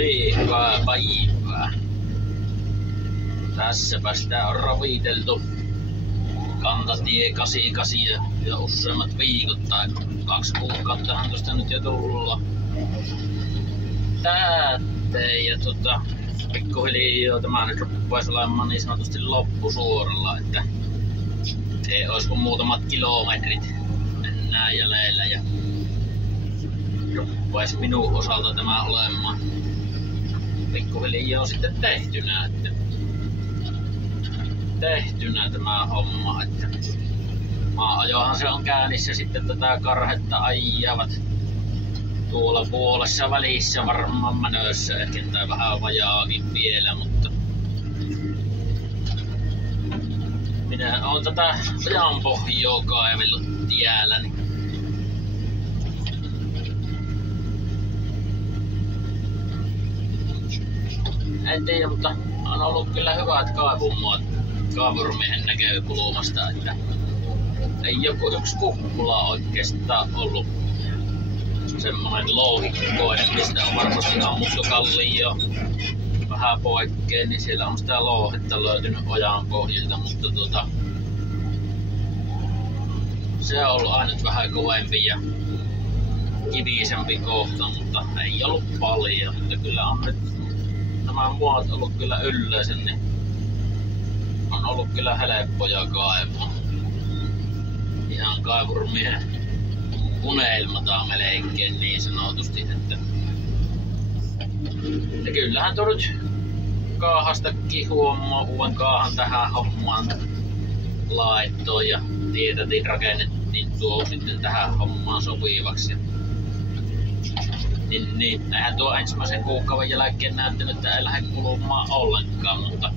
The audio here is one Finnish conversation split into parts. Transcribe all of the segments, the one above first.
Ekaa päivää. Tässäpä sitä on raviteltu. Kantatie 88 ja useammat viikot tai 2 kuukauttahan tosta nyt jo tulla. Täälteen ja pikkuhiljaa tämä nyt ruppaisi olemaan niin sanotusti loppusuoralla, että ei ois kuin muutamat kilometrit enää jäljellä ja ruppaisi minun osalta tämä olemaan pikkuhiljaa sitten tehtynä tämä homma, että maa-ajohan se on käynnissä, sitten tätä karhetta ajavat tuolla puolessa välissä varmaan manössä ehkä tai vähän vajaakin vielä, mutta minä oon tätä ojanpohjaa kaivellut tielläni. En tiedä, mutta on ollut kyllä hyvät kaivurmiehen näkökulmasta, että ei joku yksi kukkula oikeastaan ollut semmoinen louhikkoinen, mistä on varmasti ammuttu kallio vähän poikkeen, niin siellä on sitä louhetta löytynyt ojan pohjilta, mutta se on ollut aina vähän kovempi ja kivisempi kohta, mutta ei ollut paljon, että kyllä on nyt nämä muot ollut kyllä yleisen, niin on ollut kyllä helppoja kaivaa. Ihan kaivurmiehen unelmataan melkein niin sanotusti, että ja kyllähän tuo nyt kaahastakin huomaa uuden kaahan tähän hommaan laittoon ja tietätiin rakennettiin tuo sitten tähän hommaan sopivaksi. Niin, eihän tuo ensimmäisen kuukauden jälkeen näyttänyt, että ei lähde kulumaan ollenkaan, mutta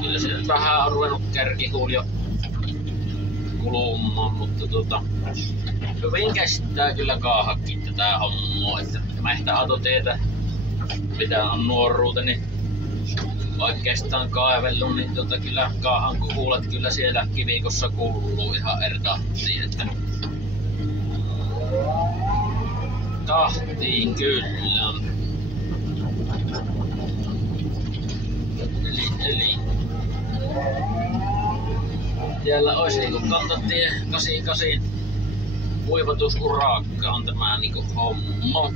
kyllä se nyt vähän on ruvennut kärkihuuli jo kulumaan, mutta hyvin kestää kyllä kaahakin tätä hommaa, että mehtäautotietä, mitä on nuoruuteni oikeastaan kaivellut, niin kyllä kaahan kuulet kyllä siellä kivikossa kuuluu ihan eri tahtiin, että tahtiin kyllä. Eli siellä olisi niinku kantatie 88 kuivatusurakka on tämä niinku homma.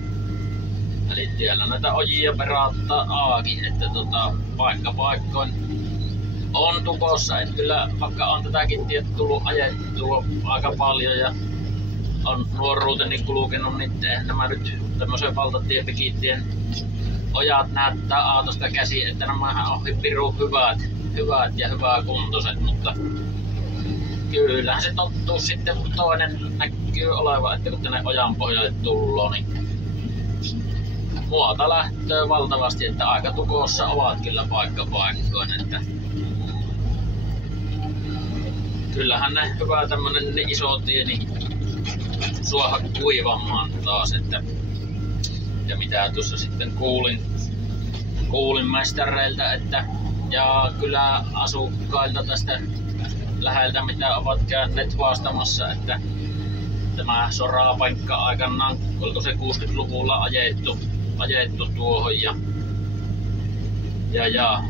Eli siellä näitä ojia peraattaa aakin, että paikkoin on tukossa, että kyllä vaikka on tätäkin tietä tullut ajettua aika paljon ja on nuoruuteni kulkenut, niin nämä nyt tämmöisen valtatiepikitien ojat näyttää autosta käsin, että nämähän on pirun hyvät ja hyväkuntoiset, mutta kyllähän se tottuu sitten, kun toinen näkyy olevan, että kun tänne ojan pohjalle tulloo, niin muota lähtöä valtavasti, että aika tukossa ovat kyllä paikkoin, että kyllähän ne hyvä tämmönen iso tie, niin suoha kuivamaan taas, että ja mitä tuossa sitten kuulin mestareilta, että ja kyllä asukkailta tästä läheltä, mitä ovat käyneet haastamassa, että tämä sorapaikka aikanaan, oliko se 60-luvulla ajettu tuohon ja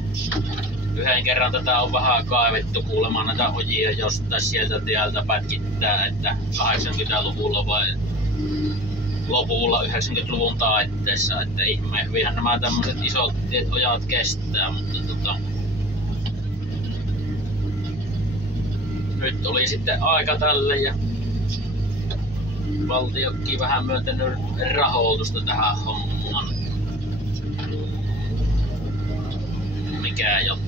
yhden kerran tätä on vähän kaivettu kuulemaan näitä ojia jostain sieltä tieltä pätkittää, että 80-luvulla vai lopulla 90-luvun taitteessa, että ihme hyvinhän nämä tämmöiset isot ojat kestää, mutta nyt oli sitten aika tälle ja valtiokin vähän myöntänyt rahoitusta tähän hommaan. Mikä jo